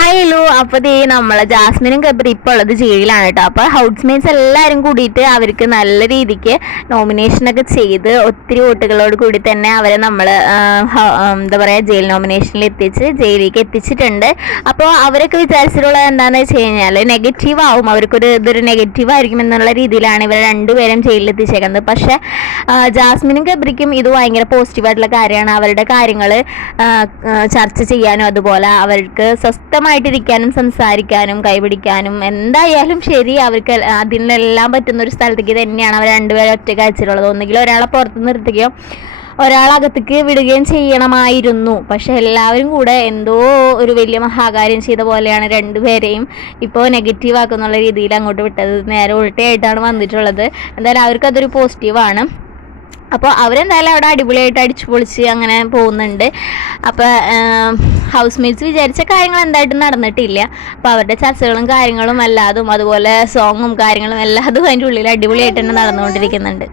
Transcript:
Hi ലു അപ്പൊ ദേ നമ്മളെ ജാസ്മിനും ഗബ്രി ഇപ്പൊ ഉള്ളത് ജയിലാണ് കേട്ടോ അപ്പൊ ഹൗസ് മേറ്റ്സ് എല്ലാവരും കൂടിയിട്ട് അവർക്ക് നല്ല രീതിക്ക് നോമിനേഷൻ ഒക്കെ ചെയ്ത് ഒത്തിരി വോട്ടുകളോട് കൂടി തന്നെ അവരെ നമ്മൾ എന്താ പറയാ ജയിൽ നോമിനേഷനിൽ എത്തിച്ച് ജയിലിലേക്ക് എത്തിച്ചിട്ടുണ്ട്. അപ്പോൾ അവരൊക്കെ വിചാരിച്ചിട്ടുള്ളത് എന്താണെന്ന് വെച്ച് കഴിഞ്ഞാൽ നെഗറ്റീവ് ആവും. അവർക്കൊരു ഇതൊരു നെഗറ്റീവ് ആയിരിക്കും എന്നുള്ള രീതിയിലാണ് ഇവരെ രണ്ടുപേരും ജയിലിൽ എത്തിച്ചേക്കുന്നത്. പക്ഷേ ജാസ്മിനും ഗബ്രിക്കും ഇത് ഭയങ്കര പോസിറ്റീവായിട്ടുള്ള കാര്യമാണ്. അവരുടെ കാര്യങ്ങൾ ചർച്ച ചെയ്യാനും അതുപോലെ അവർക്ക് സ്വസ്ഥമായിട്ടിരിക്കാനും സംസാരിക്കാനും കൈപിടിക്കാനും എന്തായാലും ശരി അവർക്ക് അതിനെല്ലാം പറ്റുന്ന ഒരു സ്ഥലത്തേക്ക് തന്നെയാണ് അവർ രണ്ടുപേരും ഒറ്റയ്ക്ക് അയച്ചിട്ടുള്ളത്. ഒന്നുകിൽ ഒരാളെ പുറത്ത് നിർത്തുകയോ ഒരാളകത്തേക്ക് വിടുകയും ചെയ്യണമായിരുന്നു. പക്ഷെ എല്ലാവരും കൂടെ എന്തോ ഒരു വലിയ മഹാകാര്യം ചെയ്ത പോലെയാണ് രണ്ടുപേരെയും ഇപ്പോൾ നെഗറ്റീവ് ആക്കുന്നുള്ള രീതിയിൽ അങ്ങോട്ട് വിട്ടത്. നേരെ ഉൾട്ടയായിട്ടാണ് വന്നിട്ടുള്ളത്. എന്തായാലും അവർക്കതൊരു പോസിറ്റീവാണ് അപ്പോൾ അവരെന്തായാലും അവിടെ അടിപൊളിയായിട്ട് അടിച്ചു പൊളിച്ച് അങ്ങനെ പോകുന്നുണ്ട്. അപ്പോൾ ഹൗസ് മേറ്റ്സ് വിചാരിച്ച കാര്യങ്ങൾ എന്തായിട്ടും നടന്നിട്ടില്ല. അപ്പോൾ അവരുടെ ചർച്ചകളും കാര്യങ്ങളും എല്ലാതും അതുപോലെ സോങ്ങും കാര്യങ്ങളും എല്ലാതും അതിന്റെ ഉള്ളിൽ അടിപൊളിയായിട്ട് തന്നെ നടന്നുകൊണ്ടിരിക്കുന്നുണ്ട്.